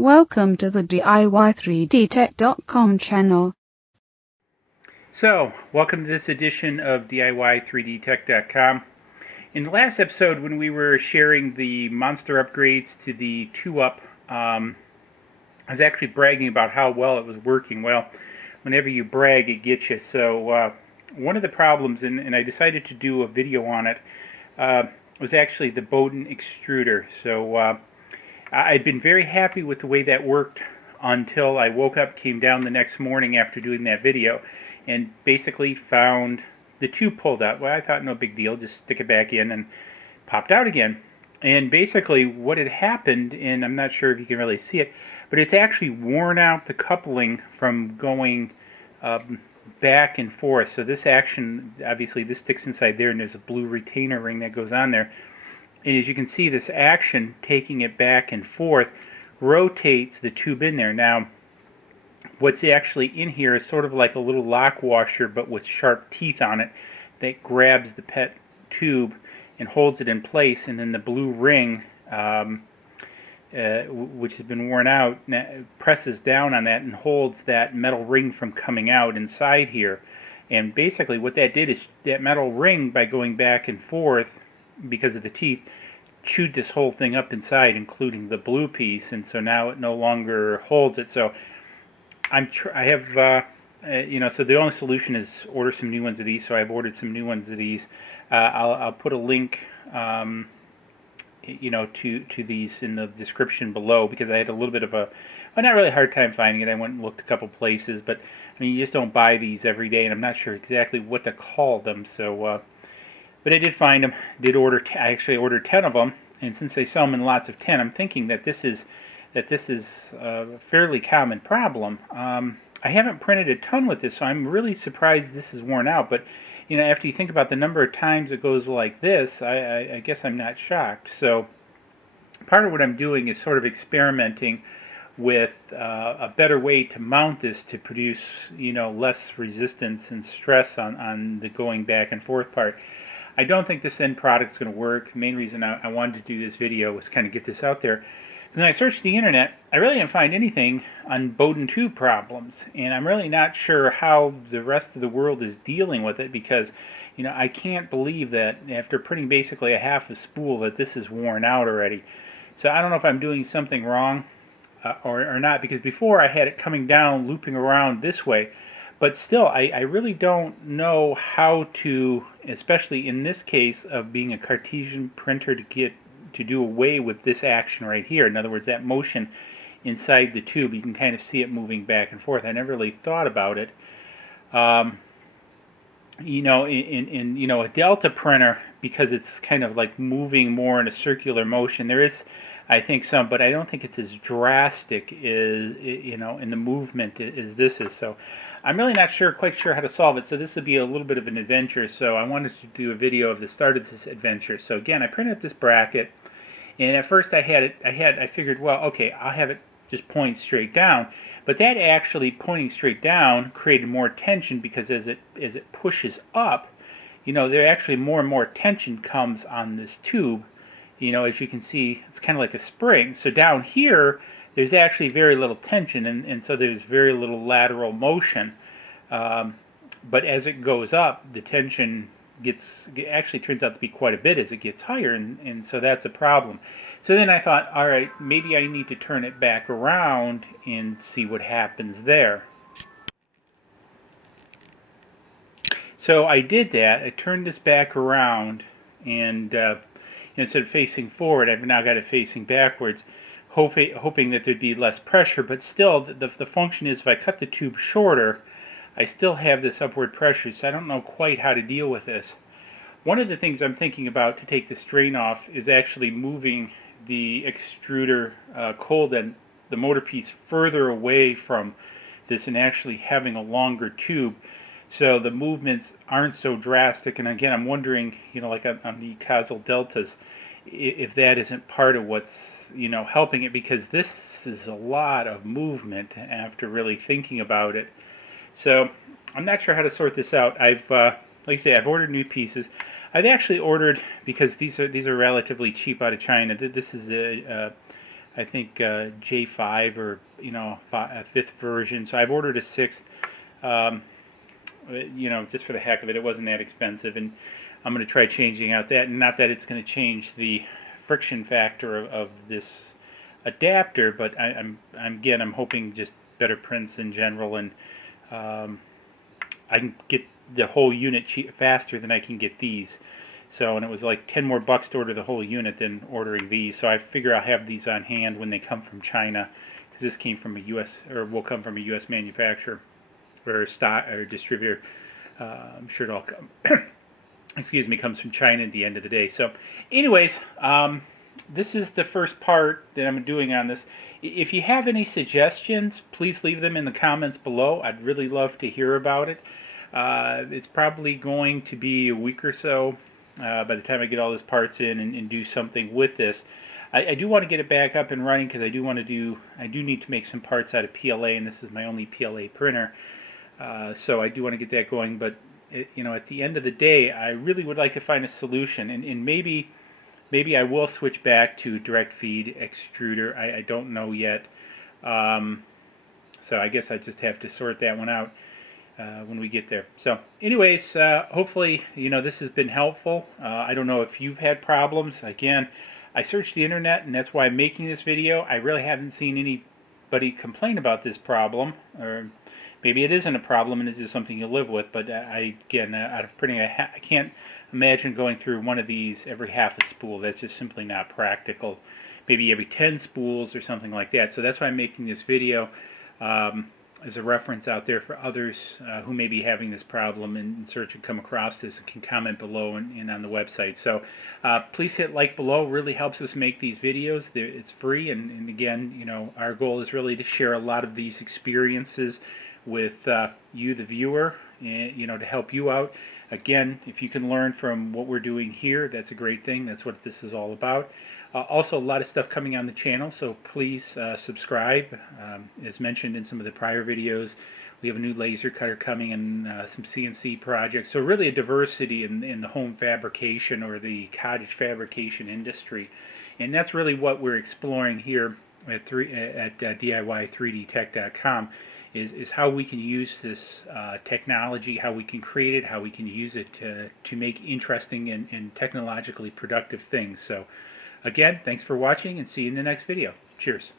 Welcome to the DIY3DTech.com channel. So, welcome to this edition of DIY3DTech.com. In the last episode, when we were sharing the monster upgrades to the Twoup, I was actually bragging about how well it was working. Well, whenever you brag, it gets you. So, one of the problems, and I decided to do a video on it, was actually the Bowden extruder. So, I'd been very happy with the way that worked until I woke up, came down the next morning after doing that video, and basically found the tube pulled out. Well, I thought no big deal, just stick it back in, and popped out again. And basically what had happened, and I'm not sure if you can really see it, but it's actually worn out the coupling from going back and forth. So this action, obviously this sticks inside there, and there's a blue retainer ring that goes on there. And as you can see, this action, taking it back and forth, rotates the tube in there. Now, what's actually in here is sort of like a little lock washer, but with sharp teeth on it, that grabs the PET tube and holds it in place, and then the blue ring, which has been worn out, presses down on that and holds that metal ring from coming out inside here. And basically what that did is that metal ring, by going back and forth, because of the teeth, chewed this whole thing up inside, including the blue piece, and so now it no longer holds it. So I have so the only solution is order some new ones of these. So I've ordered some new ones of these. I'll put a link to these in the description below, because I had a little bit of a not really hard time finding it. I went and looked a couple places, but I mean, you just don't buy these every day, and I'm not sure exactly what to call them. So but I did find them, I actually ordered 10 of them, and since they sell them in lots of 10, I'm thinking that this is a fairly common problem. I haven't printed a ton with this, so I'm really surprised this is worn out, but after you think about the number of times it goes like this, I guess I'm not shocked. So part of what I'm doing is sort of experimenting with a better way to mount this to produce less resistance and stress on the going back and forth part. I don't think this end product is going to work. The main reason I wanted to do this video was kind of get this out there. When I searched the internet, I really didn't find anything on Bowden tube problems, and I'm really not sure how the rest of the world is dealing with it, because I can't believe that after printing basically a half a spool that this is worn out already. So I don't know if I'm doing something wrong or not, because before I had it coming down, looping around this way. But still, I really don't know how to, especially in this case of being a Cartesian printer, to do away with this action right here. In other words, that motion inside the tube, you can kind of see it moving back and forth. I never really thought about it. In a Delta printer, because it's kind of like moving more in a circular motion, there is, I think, some, but I don't think it's as drastic in the movement as this is. So I'm really not quite sure how to solve it. So this would be a little bit of an adventure. So I wanted to do a video of the start of this adventure. So again, I printed up this bracket, and at first I figured, well, okay, I'll have it just point straight down. But that actually pointing straight down created more tension, because as it pushes up, there actually more and more tension comes on this tube. As you can see, it's kind of like a spring. So down here, there's actually very little tension, and so there's very little lateral motion. But as it goes up, the tension actually turns out to be quite a bit as it gets higher, and so that's a problem. So then I thought, all right, maybe I need to turn it back around and see what happens there. So I did that. I turned this back around, and instead of facing forward, I've now got it facing backwards, hoping that there'd be less pressure. But still, the function is, if I cut the tube shorter, I still have this upward pressure, so I don't know quite how to deal with this. One of the things I'm thinking about to take the strain off is actually moving the extruder cold end, the motor piece, further away from this, and actually having a longer tube, so the movements aren't so drastic. And again, I'm wondering, like on the causal deltas, if that isn't part of what's helping it, because this is a lot of movement after really thinking about it. So I'm not sure how to sort this out. Like I say, I've ordered new pieces. I've actually ordered, because these are relatively cheap out of China. This is I think J5 or a fifth version. So I've ordered a sixth. Um, just for the heck of it. It wasn't that expensive, and I'm going to try changing out that. Not that it's going to change the friction factor of this adapter, but I'm hoping just better prints in general, and um, I can get the whole unit faster than I can get these. So, and it was like 10 more bucks to order the whole unit than ordering these. So I figure I'll have these on hand when they come from China, because this came from a U.S. or will come from a U.S. manufacturer or stock or distributor. I'm sure it all excuse me, comes from China at the end of the day. So, anyways, this is the first part that I'm doing on this. If you have any suggestions, please leave them in the comments below. I'd really love to hear about it. It's probably going to be a week or so by the time I get all these parts in and do something with this. I do want to get it back up and running because I do need to make some parts out of PLA, and this is my only PLA printer. So I do want to get that going, but at the end of the day, I really would like to find a solution, and maybe I will switch back to direct feed extruder. I don't know yet. So I guess I just have to sort that one out when we get there. So anyways, hopefully this has been helpful. I don't know if you've had problems. Again, I searched the internet, and that's why I'm making this video. I really haven't seen anybody complain about this problem, or maybe it isn't a problem and it's just something you live with. But again, out of printing, I can't imagine going through one of these every half a spool. That's just simply not practical. Maybe every 10 spools or something like that. So that's why I'm making this video as a reference out there for others who may be having this problem and search and come across this, and can comment below and on the website. So please hit like below. It really helps us make these videos. It's free, and again, our goal is really to share a lot of these experiences with you, the viewer, and to help you out. Again, if you can learn from what we're doing here, that's a great thing. That's what this is all about. Also, a lot of stuff coming on the channel, so please subscribe. As mentioned in some of the prior videos, we have a new laser cutter coming and some CNC projects. So really a diversity in the home fabrication or the cottage fabrication industry. And that's really what we're exploring here at DIY3DTech.com. Is how we can use this technology, how we can create it, how we can use it to make interesting and technologically productive things. So again, thanks for watching, and see you in the next video. Cheers.